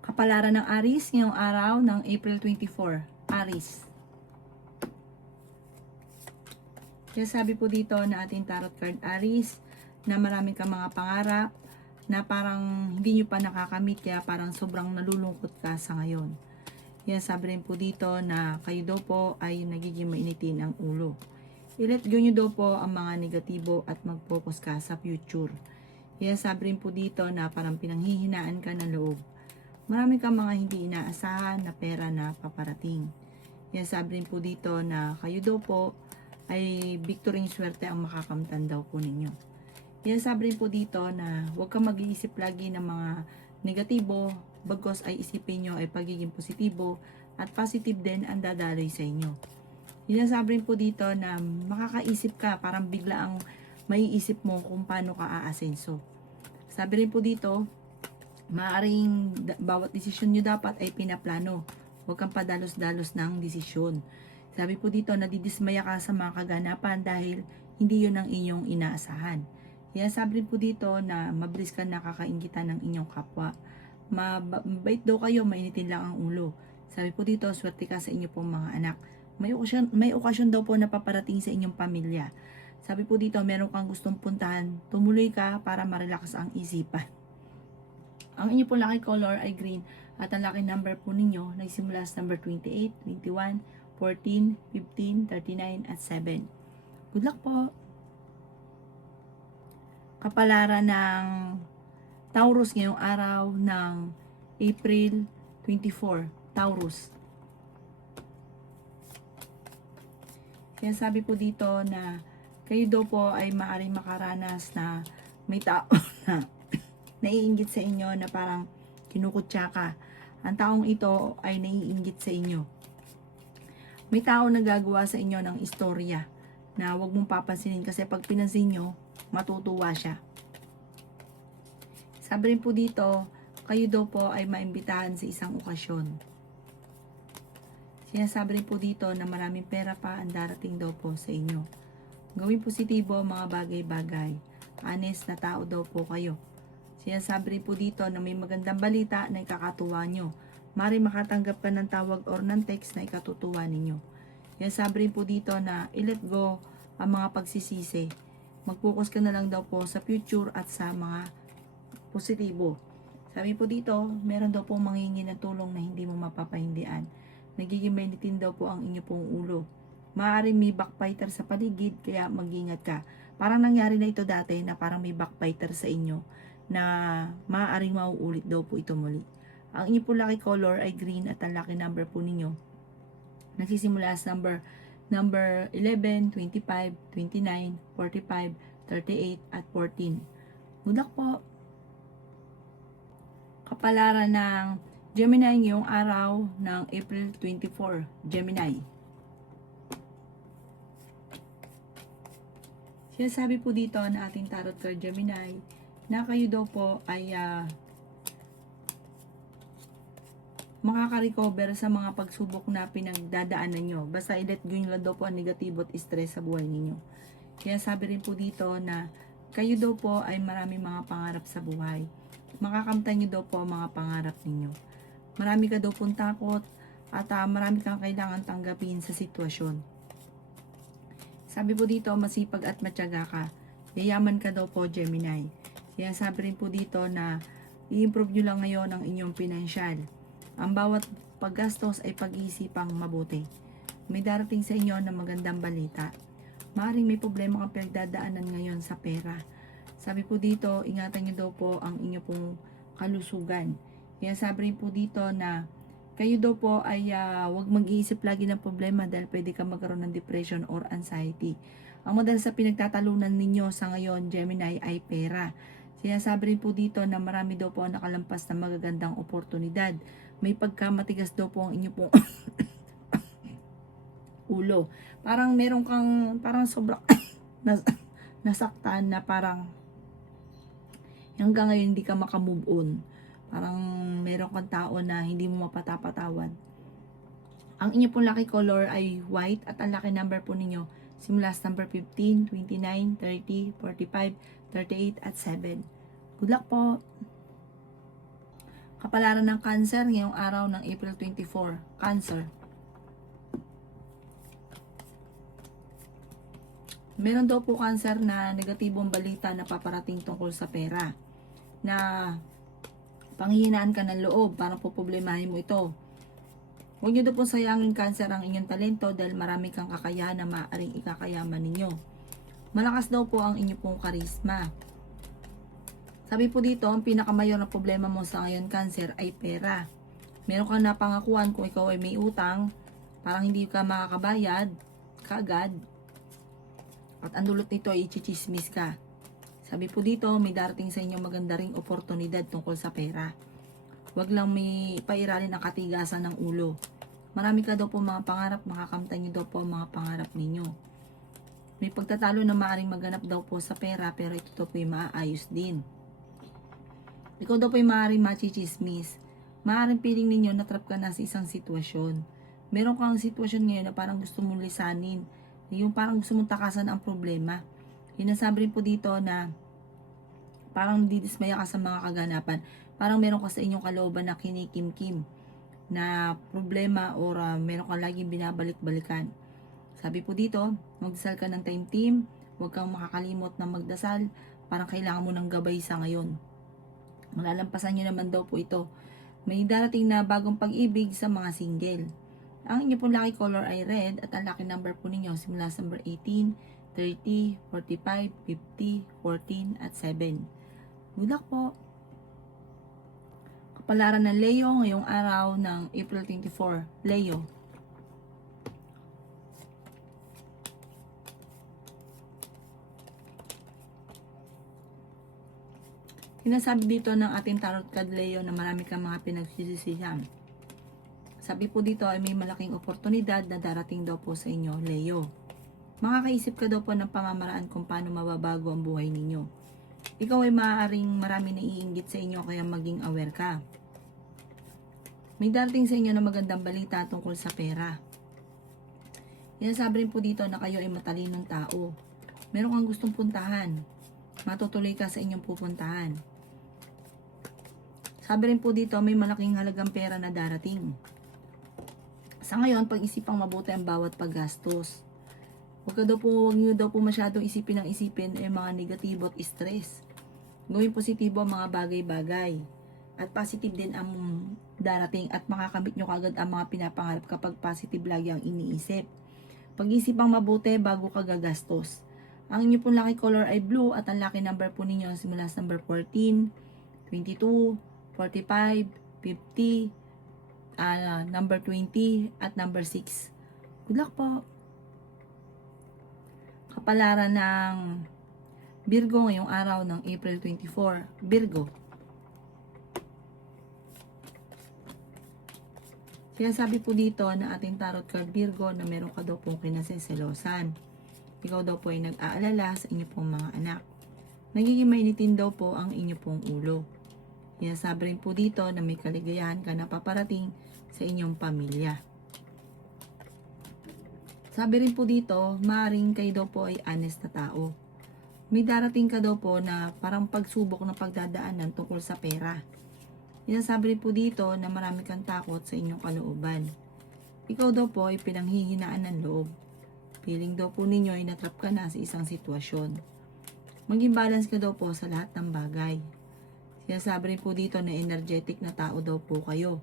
Kapalaran ng Aries ngayong araw ng April 24. Aries. Kaya sabi po dito na ating tarot card Aries na maraming kang mga pangarap na parang hindi nyo pa nakakamit kaya parang sobrang nalulungkot ka sa ngayon. Kaya sabi rin po dito na kayo daw po ay nagiging mainitin ang ulo. I-let go nyo daw po ang mga negatibo at mag-focus ka sa future. Kaya sabi rin po dito na parang pinanghihinaan ka ng loob. Marami kang mga hindi inaasahan na pera na paparating. Kaya sabi rin po dito na kayo daw po ay victory swerte ang makakamtan daw po ninyo. Kaya sabi rin po dito na huwag kang mag-iisip lagi ng mga negatibo, bagos ay isipin nyo ay pagiging positibo at positive din ang dadaloy sa inyo. Kaya sabi rin po dito na makakaisip ka, parang bigla ang maiisip mo kung paano ka aasenso. Sabi rin po dito, maaaring bawat desisyon nyo dapat ay pinaplano. Huwag kang padalos-dalos ng desisyon. Sabi po dito, nadidismaya ka sa mga kaganapan dahil hindi yun ang inyong inaasahan. Kaya sabi po dito na mabilis ka nakakaingitan ng inyong kapwa. Mabait daw kayo, mainitin lang ang ulo. Sabi po dito, swerte ka sa inyo pong mga anak. May okasyon daw po na paparating sa inyong pamilya. Sabi po dito, meron kang gustong puntahan, tumuloy ka para ma-relax ang isipan. Ang inyo pong lucky color ay green at ang lucky number po ninyo nagsimula sa number 28, 21, 14, 15, 39 at 7. Good luck po! Kapalaran ng Taurus ngayong araw ng April 24. Taurus. Kaya sabi po dito na kayo daw po ay maaaring makaranas na may tao na naiinggit sa inyo na parang kinukutya ka. Ang taong ito ay naiinggit sa inyo. May tao na gagawa sa inyo ng istorya na huwag mong papansinin kasi pag pinansin nyo, matutuwa siya. Sabi rin po dito, kayo daw po ay maimbitahan sa isang okasyon. Sinasabi rin po dito na maraming pera pa ang darating daw po sa inyo. Gawing positibo mga bagay-bagay. Honest na tao daw po kayo. Sinasabi rin po dito na may magandang balita na ikakatuwa nyo. Maaaring makatanggap ka ng tawag or ng text na ikatutuwa ninyo. Sinasabi rin po dito na i-let go ang mga pagsisisi. Mag-focus ka na lang daw po sa future at sa mga positibo. Sabi po dito, meron daw po manghingi ng tulong na hindi mo mapapahindian. Nagiging mainitin daw po ang inyo pong ulo. Maaaring may backbiter sa paligid, kaya mag-ingat ka. Parang nangyari na ito dati na parang may backbiter sa inyo na maaaring mauulit daw po ito muli. Ang inyo po lucky color ay green at ang lucky number po ninyo nagsisimula sa number 11, 25, 29, 45, 38 at 14. Good luck po! Kapalaran ng Gemini ngayong araw ng April 24. Gemini. Sinasabi po dito na ating tarot card Gemini na kayo daw po ay makaka-recover sa mga pagsubok na pinagdadaanan nyo. Basta i-let go nyo lang daw po ang negatibo at stress sa buhay ninyo. Kaya sabi rin po dito na kayo daw po ay maraming mga pangarap sa buhay. Makakamtan nyo daw po ang mga pangarap ninyo. Marami ka daw pong takot at marami kang kailangan tanggapin sa sitwasyon. Sabi po dito, masipag at matyaga ka. Yayaman ka daw po, Gemini. Kaya sabi rin po dito na i-improve nyo lang ngayon ang inyong pinansyal. Ang bawat paggastos ay pag-iisipang mabuti. May darating sa inyo na magandang balita. Maaaring may problema kang pinagdadaanan ngayon sa pera. Sabi po dito, ingatan nyo daw po ang inyo pong kalusugan. Kaya sabi rin po dito na kayo daw po ay huwag mag-iisip lagi ng problema dahil pwede ka magkaroon ng depression or anxiety. Ang madalas sa pinagtatalunan ninyo sa ngayon, Gemini, ay pera. Sinasabi rin po dito na marami daw po ang nakalampas na magagandang oportunidad. May pagkamatigas daw po ang inyo pong ulo. Parang meron kang, parang sobrang nasaktan na parang hanggang ngayon hindi ka makamove on. Parang meron kang tao na hindi mo mapatapatawad. Ang inyo pong lucky color ay white at ang lucky number po ninyo simula sa number 15, 29, 30, 45, 38 at 7. Good luck po! Kapalaran ng Cancer ngayong araw ng April 24. Cancer. Meron daw po Cancer na negatibong balita na paparating tungkol sa pera. Na panghihinaan ka ng loob, parang poproblemahin mo ito. Huwag nyo daw po sayangin Cancer ang inyong talento dahil marami kang kakayahan na maaaring ikakayaman ninyo. Malakas daw po ang inyong pong karisma. Sabi po dito, ang pinakamayor na problema mo sa ngayon Cancer ay pera. Meron kang napangakuan kung ikaw ay may utang, parang hindi ka makakabayad kaagad. At ang dulot nito ay ichichismis ka. Sabi po dito, may darating sa inyo maganda ring oportunidad tungkol sa pera. Huwag lang may pairalin ang katigasan ng ulo. Marami ka daw po mga pangarap, makakamtan nyo daw po ang mga pangarap ninyo. May pagtatalo na maaaring maganap daw po sa pera, pero ito daw po ay maaayos din. Ikaw daw po ay maaaring machichismis. Maaaring piling ninyo na trap ka na sa isang sitwasyon. Meron kang sitwasyon ngayon na parang gusto mong lisanin. Yung parang gusto mong takasan ang problema. Hinasabi rin po dito na parang didismaya ka sa mga kaganapan. Parang meron ka sa inyong kalooban na kinikim-kim na problema or meron ka laging binabalik-balikan. Sabi po dito, magdasal ka ng time team, huwag kang makakalimot na magdasal, parang kailangan mo ng gabay sa ngayon. Malalampasan nyo naman daw po ito. May darating na bagong pag-ibig sa mga single. Ang inyo pong lucky color ay red at ang lucky number po ninyo simula sa number 18, 30, 45, 50, 14 at 7. Good luck po! Kapalaran ng Leo ngayong araw ng April 24. Leo. Sinasabi dito ng ating tarot card Leo na marami kang mga pinagsisisihan. Sabi po dito ay may malaking oportunidad na darating daw po sa inyo, Leo. Makakaisip ka daw po ng pamamaraan kung paano mababago ang buhay ninyo. Ikaw ay maaaring marami na iinggit sa inyo kaya maging aware ka. May darating sa inyo na magandang balita tungkol sa pera. Sinasabi rin po dito na kayo ay matalinong tao. Meron kang gustong puntahan. Matutuloy ka sa inyong pupuntahan. Sabi rin po dito may malaking halagang pera na darating. Sa ngayon, pag-isipang mabuti ang bawat paggastos. Huwag nyo daw po masyadong isipin mga negatibo at stress. Gawin positibo ang mga bagay-bagay. At positive din ang darating at makakamit nyo kagad ang mga pinapangarap kapag positive lagi ang iniisip. Pag-isipang mabuti bago ka gagastos. Ang inyo pong lucky color ay blue at ang lucky number po ninyo simula sa number 14, 22, 45, 50, number 20 at number 6. Good luck po! Kapalaran ng Virgo ngayong araw ng April 24. Virgo. Sinasabi po dito na ating tarot card Virgo na meron ka daw pong kinaseselosan. Ikaw daw po ay nag-aalala sa inyo pong mga anak. Nagiging mainitin daw po ang inyo pong ulo. Sinasabi rin po dito na may kaligayahan ka na paparating sa inyong pamilya. Sabi rin po dito, maaaring kayo daw po ay honest na tao. May darating ka daw po na parang pagsubok na pagdadaanan tungkol sa pera. Sinasabi rin po dito na marami kang takot sa inyong kalooban. Ikaw daw po ay pinanghihinaan ng loob. Feeling daw po ninyo ay natrap ka na sa isang sitwasyon. Maging balance ka daw po sa lahat ng bagay. Sinasabi rin po dito na energetic na tao daw po kayo.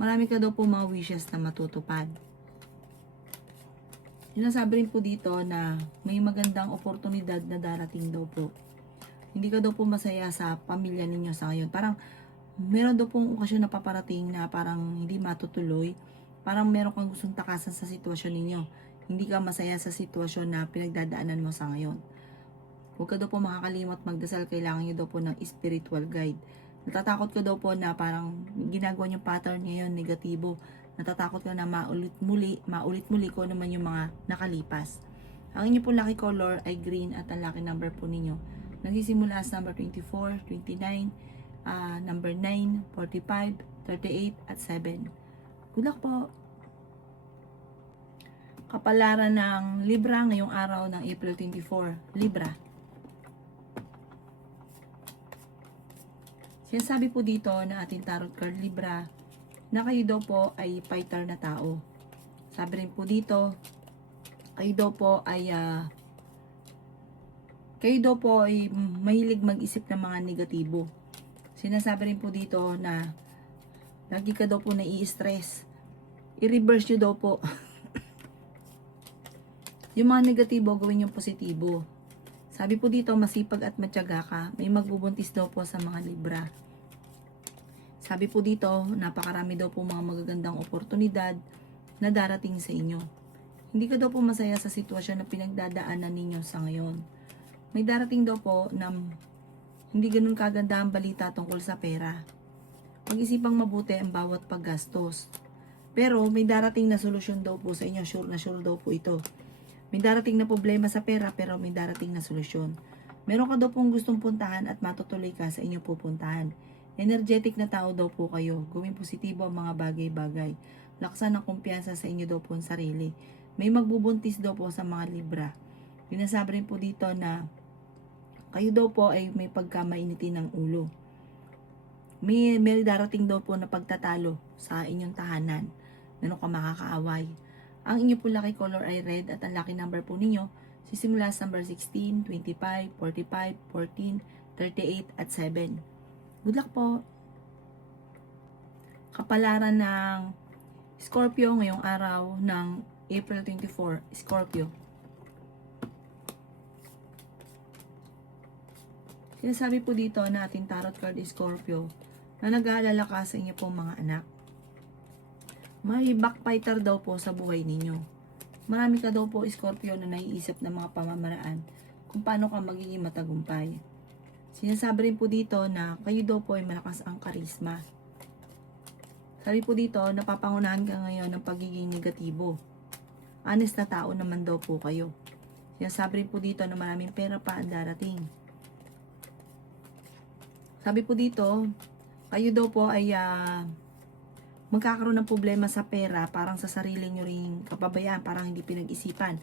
Marami ka daw po mga wishes na matutupad. Sinasabi rin po dito na may magandang oportunidad na darating daw po. Hindi ka daw po masaya sa pamilya ninyo sa ngayon. Parang meron daw pong okasyon na paparating na parang hindi matutuloy. Parang meron kang gustong takasan sa sitwasyon ninyo. Hindi ka masaya sa sitwasyon na pinagdadaanan mo sa ngayon. Huwag ka daw po makakalimot magdasal. Kailangan nyo daw po ng spiritual guide. Natatakot ka daw po na parang ginagawa yung pattern ngayon negatibo. Natatakot ka na maulit muli kung ano man yung mga nakalipas. Ang inyo po lucky color ay green at ang lucky number po ninyo nagsisimula sa number 24, 29, number 9, 45, 38, at 7. Good luck po! Kapalaran ng Libra ngayong araw ng April 24. Libra. Sinasabi po dito na ating tarot card Libra na kayo daw po ay fighter na tao. Sabi rin po dito, kayo daw po ay mahilig mag-isip ng mga negatibo. Sinasabi rin po dito na lagi ka daw po nai-stress. I-reverse nyo daw po. Yung mga negatibo, gawin yung positibo. Sabi po dito, masipag at matyaga ka. May magbubuntis daw po sa mga Libra. Sabi po dito, napakarami daw po mga magagandang oportunidad na darating sa inyo. Hindi ka daw po masaya sa sitwasyon na pinagdadaanan ninyo sa ngayon. May darating daw po na hindi ganun kaganda ang balita tungkol sa pera. Pag-isipang mabuti ang bawat paggastos. Pero may darating na solusyon daw po sa inyo. Sure na sure daw po ito. May darating na problema sa pera pero may darating na solusyon. Meron ka daw pong gustong puntahan at matutuloy ka sa inyong pupuntahan. Energetic na tao daw po kayo. Gawing positibo ang mga bagay-bagay. Laksan ang kumpiyansa sa inyo daw po ang sarili. May magbubuntis daw po sa mga Libra. Pinasabi rin po dito na kayo daw po ay may pagkamainitin ng ulo. May darating daw po na pagtatalo sa inyong tahanan. Meron ka makakaaway. Ang inyo po lucky color ay red at ang lucky number po ninyo sisimula sa number 16, 25, 45, 14, 38 at 7. Good luck po! Kapalaran ng Scorpio ngayong araw ng April 24, Scorpio. Sinasabi po dito na ating tarot card is Scorpio na nag-aalala ka sa inyo pong mga anak. May backfighter daw po sa buhay ninyo. Marami ka daw po Scorpio na naiisip ng mga pamamaraan kung paano ka magiging matagumpay. Sinasabi rin po dito na kayo daw po ay malakas ang karisma. Sabi po dito, napapangunahan ka ngayon ng pagiging negatibo. Honest na tao naman daw po kayo. Sinasabi rin po dito na maraming pera pa ang darating. Sabi po dito, kayo daw po ay magkakaroon ng problema sa pera, parang sa sarili nyo ring kapabayaan, parang hindi pinag-isipan,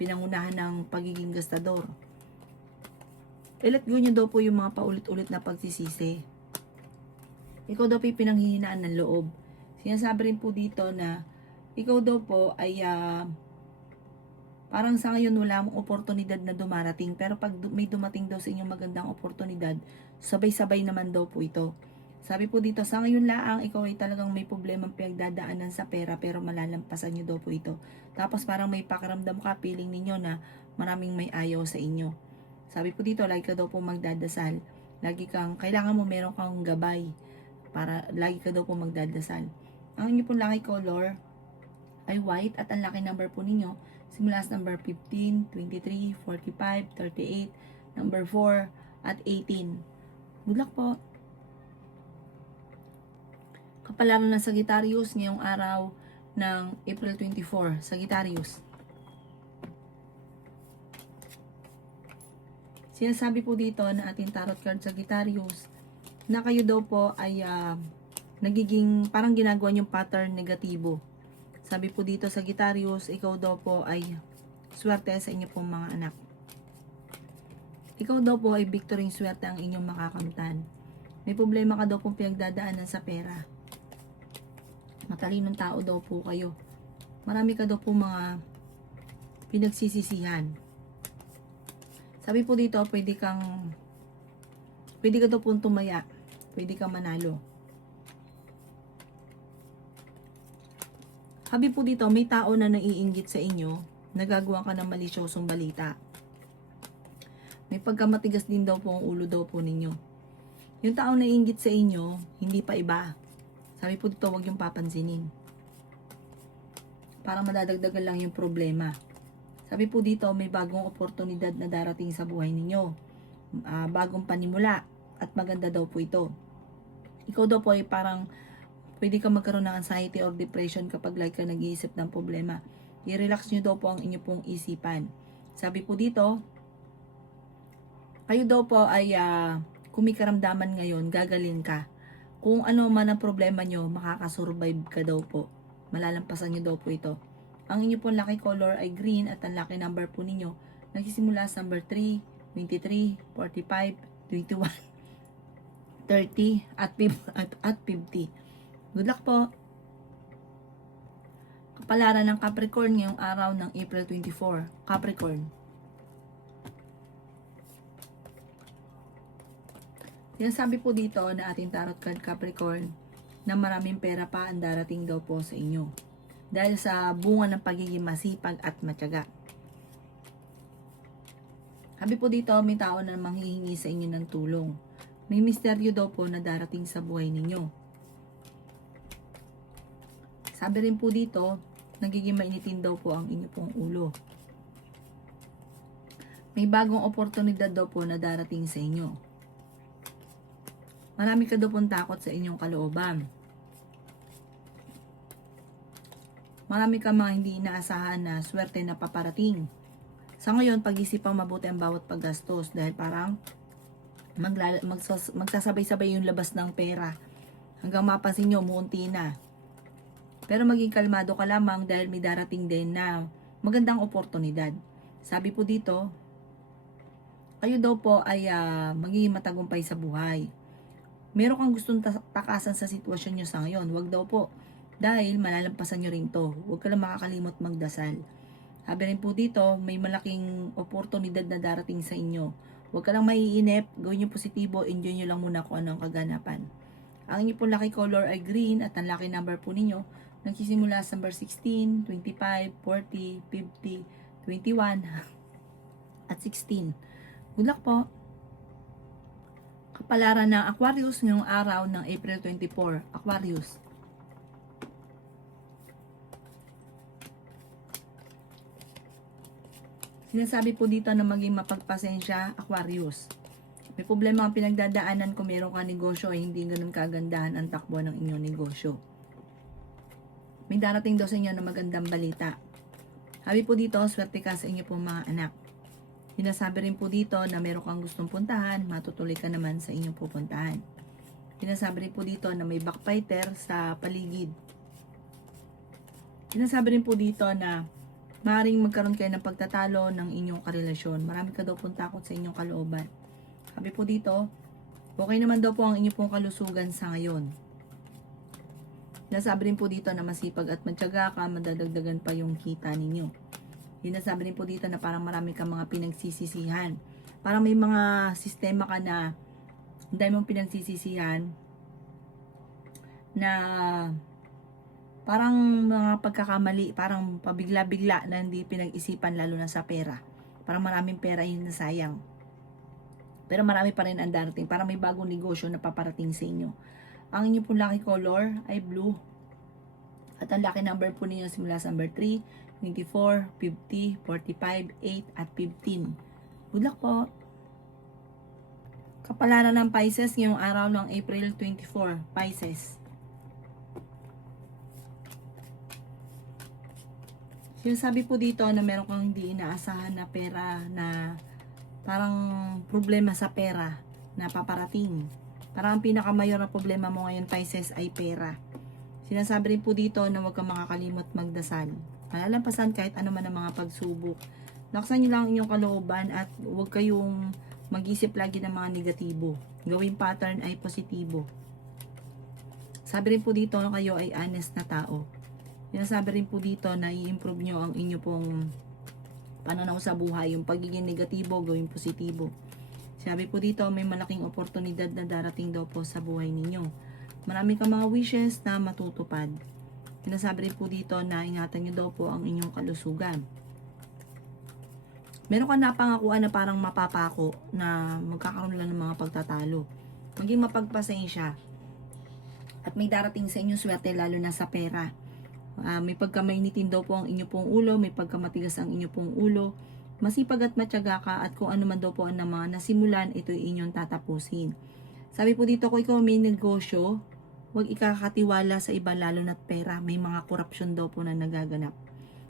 pinangunahan ng pagiging gastador. Let go nyo daw po yung mga paulit-ulit na pagsisisi. Ikaw daw po yung pinanghihinaan ng loob. Sinasabi rin po dito na ikaw daw po ay parang sa ngayon wala mong oportunidad na dumarating, pero pag may dumating daw sa inyong magandang oportunidad, sabay-sabay naman daw po ito. Sabi po dito, sa ngayon laang, ikaw ay talagang may problemang pinagdadaanan sa pera pero malalampasan nyo daw po ito. Tapos parang may pakiramdam ka, feeling ninyo na maraming may ayaw sa inyo. Sabi po dito, lagi ka daw po magdadasal. Kailangan mo meron kang gabay para lagi ka daw po magdadasal. Ang inyo po lucky color ay white at ang lucky number po ninyo simula sa number 15, 23, 45, 38, number 4 at 18. Good luck po! Kapalaran ng Sagittarius ngayong araw ng April 24. Sagittarius. Sinasabi po dito na ating tarot card Sagittarius na kayo daw po ay nagiging parang ginagawa niyong pattern negatibo. Sabi po dito Sagittarius, ikaw daw po ay swerte sa inyo pong mga anak. Ikaw daw po ay victory swerte ang inyong makakamtan. May problema ka daw pong pinagdadaanan sa pera. Matalinong tao daw po kayo. Marami ka daw po mga pinagsisisihan. Sabi po dito, pwede ka daw po tumaya. Pwede kang manalo. Sabi po dito, may tao na naiinggit sa inyo, nagagawa ka ng malisyosong balita. May pagkamatigas din daw po ang ulo daw po ninyo. Yung tao na naiinggit sa inyo, hindi pa iba. Sabi po dito, huwag yung papansinin. Para madadagdagan lang yung problema. Sabi po dito, may bagong oportunidad na darating sa buhay ninyo. Bagong panimula. At maganda daw po ito. Ikaw daw po ay parang pwede ka magkaroon ng anxiety or depression kapag like ka nag-iisip ng problema. I-relax nyo daw po ang inyo pong isipan. Sabi po dito, kayo daw po ay kung may karamdaman ngayon, gagaling ka. Kung ano man ang problema nyo, makakasurvive ka daw po. Malalampasan nyo daw po ito. Ang inyo pong lucky color ay green at ang lucky number po ninyo nagsisimula sa number 3, 23, 45, 21, 30, at 50. Good luck po. Kapalaran ng Capricorn ngayong araw ng April 24. Capricorn. Sinasabi po dito na ating tarot card Capricorn na maraming pera pa ang darating daw po sa inyo. Dahil sa bunga ng pagiging masipag at matyaga. Sabi po dito, may tao na manghihingi sa inyo ng tulong. May misteryo daw po na darating sa buhay ninyo. Sabi rin po dito, nagiging mainitin daw po ang inyo pong ulo. May bagong oportunidad daw po na darating sa inyo. Marami ka daw pong takot sa inyong kalooban. Marami ka mga hindi inaasahan na swerte na paparating. Sa ngayon, pag-isipang mabuti ang bawat paggastos dahil parang magsasabay-sabay yung labas ng pera. Hanggang mapansin nyo, muunti na. Pero maging kalmado ka lamang dahil may darating din na magandang oportunidad. Sabi po dito, kayo daw po ay magiging matagumpay sa buhay. Meron kang gustong takasan sa sitwasyon nyo sa ngayon. Huwag daw po. Dahil malalampasan nyo rin to. Huwag ka lang makakalimot magdasal. Sabi rin po dito, may malaking oportunidad na darating sa inyo. Huwag ka lang maiinip. Gawin nyo positibo. Enjoy nyo lang muna kung ano ang kaganapan. Ang inyo po lucky color ay green at ang lucky number po ninyo nagsisimula sa number 16, 25, 40, 50, 21 at 16. Good luck po. Kapalaran ng Aquarius ngayong araw ng April 24. Aquarius. Sinasabi po dito na maging mapagpasensya, Aquarius. May problema ang pinagdadaanan kung meron ka negosyo ay hindi ganun kagandahan ang takbo ng inyong negosyo. May darating daw sa inyo na magandang balita. Sabi po dito, swerte ka sa inyo pong mga anak. Sinasabi rin po dito na meron kang gustong puntahan, matutuloy ka naman sa inyong pupuntahan. Sinasabi rin po dito na may backfighter sa paligid. Sinasabi rin po dito na maaaring magkaroon kayo ng pagtatalo ng inyong karelasyon. Marami ka daw pong takot sa inyong kalooban. Sabi po dito, okay naman daw po ang inyong pong kalusugan sa ngayon. Sinasabi rin po dito na masipag at matyaga ka, madadagdagan pa yung kita ninyo. Sinasabi rin po dito na parang marami kang mga pinagsisisihan. Parang may mga sistema ka na hindi mong pinagsisisihan na parang mga pagkakamali, parang pabigla-bigla na hindi pinag-isipan lalo na sa pera. Parang maraming pera yung nasayang. Pero marami pa rin ang darating. Parang may bagong negosyo na paparating sa inyo. Ang inyong pong lucky color ay blue. At ang lucky number po ninyo simula sa number 3, 24, 50, 45, 8, at 15. Good luck po. Kapalaran ng Pisces ngayong araw ng April 24. Pisces. Sinasabi po dito na meron kang hindi inaasahan na pera na parang problema sa pera na paparating. Parang ang pinakamayor na problema mo ngayon Pisces ay pera. Sinasabi rin po dito na huwag kang makakalimot magdasal. Malalampasan kahit ano man ang mga pagsubok. Laksan nyo lang inyong kalooban at huwag kayong mag-isip lagi ng mga negatibo. Gawing pattern ay positibo. Sabi rin po dito na kayo ay honest na tao. Sinasabi rin po dito na i-improve nyo ang inyo pong pananaw sa buhay. Yung pagiging negatibo, gawing positibo. Sabi po dito, may malaking oportunidad na darating daw po sa buhay ninyo. Marami kang mga wishes na matutupad. Sinasabi rin po dito na ingatan nyo daw po ang inyong kalusugan. Meron kang napangakuan na parang mapapako na magkakaroon lang ng mga pagtatalo. Maging mapagpasensya. At may darating sa inyong swerte lalo na sa pera. May pagkamainitin daw po ang inyo pong ulo, may pagkamatigas ang inyo pong ulo. Masipag at matyaga ka at kung ano man daw po ang mga nasimulan, ito ay inyong tatapusin. Sabi po dito, kung ikaw may negosyo, huwag ikakatiwala sa iba lalo na't pera. May mga korupsyon daw po na nagaganap.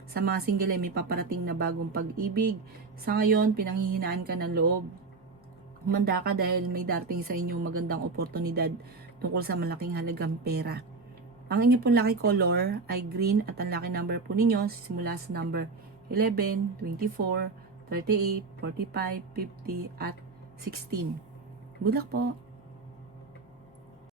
Sa mga single ay may paparating na bagong pag-ibig. Sa ngayon, pinanghihinaan ka ng loob. Humanda ka dahil may darating sa inyong magandang oportunidad tungkol sa malaking halagang pera. Ang inyo pong lucky color ay green at ang lucky number po ninyo simula sa number 11, 24, 38, 45, 50 at 16. Good luck po!